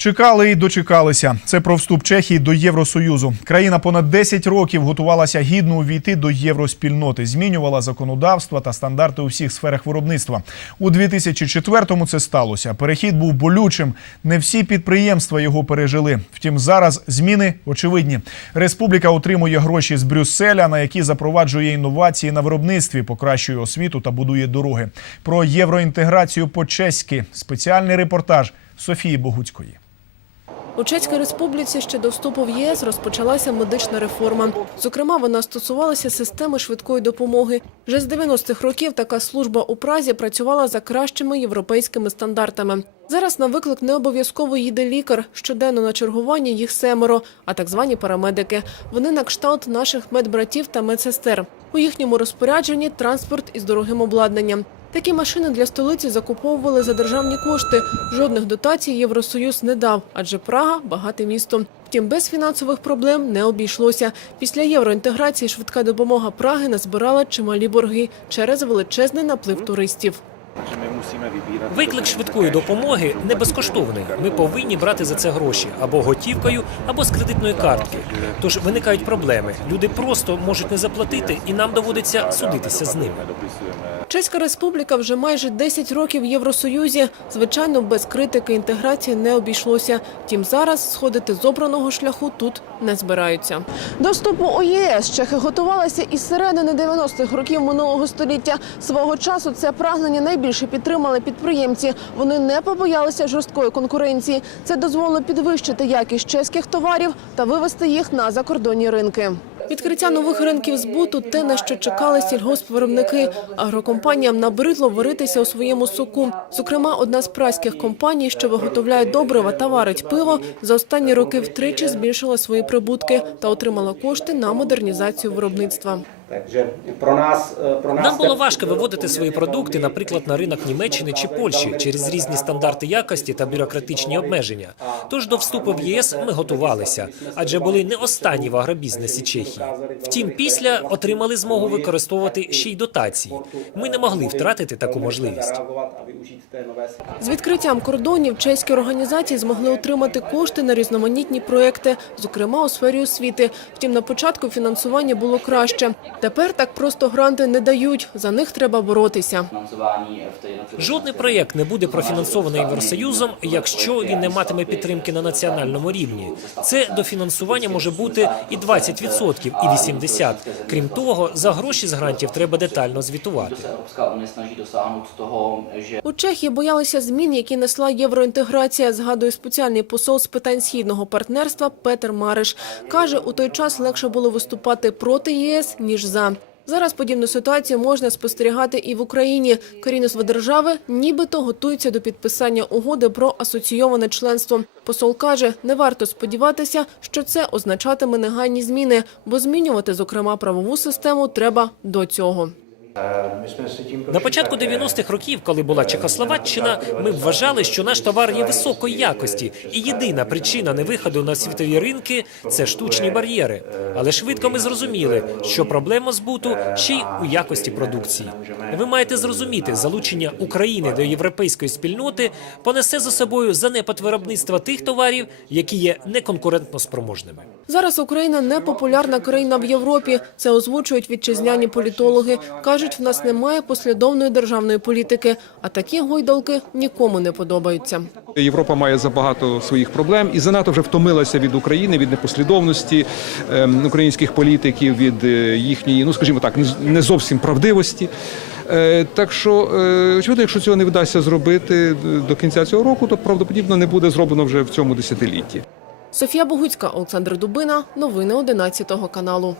Чекали і дочекалися. Це про вступ Чехії до Євросоюзу. Країна понад 10 років готувалася гідно увійти до євроспільноти, змінювала законодавство та стандарти у всіх сферах виробництва. У 2004-му це сталося. Перехід був болючим. Не всі підприємства його пережили. Втім, зараз зміни очевидні. Республіка отримує гроші з Брюсселя, на які запроваджує інновації на виробництві, покращує освіту та будує дороги. Про євроінтеграцію по-чеськи спеціальний репортаж Софії Богуцької. У Чеській республіці ще до вступу в ЄС розпочалася медична реформа. Зокрема, вона стосувалася системи швидкої допомоги. Вже з 90-х років така служба у Празі працювала за кращими європейськими стандартами. Зараз на виклик не обов'язково їде лікар. Щоденно на чергування їх семеро, а так звані парамедики. Вони на кшталт наших медбратів та медсестер. У їхньому розпорядженні транспорт із дорогим обладнанням. Такі машини для столиці закуповували за державні кошти. Жодних дотацій Євросоюз не дав, адже Прага багате місто. Втім, без фінансових проблем не обійшлося. Після євроінтеграції швидка допомога Праги назбирала чималі борги через величезний наплив туристів. Виклик швидкої допомоги не безкоштовний. Ми повинні брати за це гроші або готівкою, або з кредитної картки. Тож виникають проблеми. Люди просто можуть не заплатити, і нам доводиться судитися з ними. Чеська республіка вже майже 10 років в Євросоюзі. Звичайно, без критики інтеграції не обійшлося. Втім, зараз сходити з обраного шляху тут не збираються. До вступу у ЄС чехи готувалися із середини 90-х років минулого століття. Свого часу це прагнення найбільше підтримали підприємці. Вони не побоялися жорсткої конкуренції. Це дозволило підвищити якість чеських товарів та вивести їх на закордонні ринки. Відкриття нових ринків збуту те, на що чекали сільгоспвиробники. Агрокомпаніям набридло варитися у своєму соку. Зокрема, одна з праських компаній, що виготовляє добрива та варить пиво, за останні роки втричі збільшила свої прибутки та отримала кошти на модернізацію виробництва. Takže pro nás, eh, pro Нам було важко виводити свої продукти, наприклад, на ринок Німеччини чи Польщі через різні стандарти якості та бюрократичні обмеження. Тож до вступу в ЄС ми готувалися, адже були не останні в агробізнесі Чехії. Втім, після отримали змогу використовувати ще й дотації. Ми не могли втратити таку можливість. З відкриттям кордонів чеські організації змогли отримати кошти на різноманітні проекти, зокрема у сфері освіти. Втім, на початку фінансування було краще. Тепер так просто гранти не дають. За них треба боротися. Жодний проєкт не буде профінансований Євросоюзом, якщо він не матиме підтримки на національному рівні. Це дофінансування може бути і 20%, і 80%. Крім того, за гроші з грантів треба детально звітувати. У Чехії боялися змін, які несла євроінтеграція. Згадує спеціальний посол з питань східного партнерства Петер Мариш. Каже, у той час легше було виступати проти ЄС ніж за. Зараз подібну ситуацію можна спостерігати і в Україні. Керівництво держави нібито готується до підписання угоди про асоційоване членство. Посол каже, не варто сподіватися, що це означатиме негайні зміни, бо змінювати, зокрема, правову систему треба до цього. На початку 90-х років, коли була Чехословаччина, ми вважали, що наш товар є високої якості, і єдина причина невиходу на світові ринки це штучні бар'єри. Але швидко ми зрозуміли, що проблема збуту ще й у якості продукції. Ви маєте зрозуміти, залучення України до європейської спільноти понесе за собою занепад виробництва тих товарів, які є неконкурентно спроможними. Зараз Україна не популярна країна в Європі. Це озвучують вітчизняні політологи. Кажуть, в нас немає послідовної державної політики, а такі гойдалки нікому не подобаються. Європа має забагато своїх проблем і занадто вже втомилася від України, від непослідовності ем, українських політиків, від е, їхньої, ну скажімо так, не зовсім правдивості. Е, Так що, е, очевидно, якщо цього не вдасться зробити до кінця цього року, то правдоподібно не буде зроблено вже в цьому десятилітті. Софія Богуцька, Олександр Дубина. Новини 11 каналу.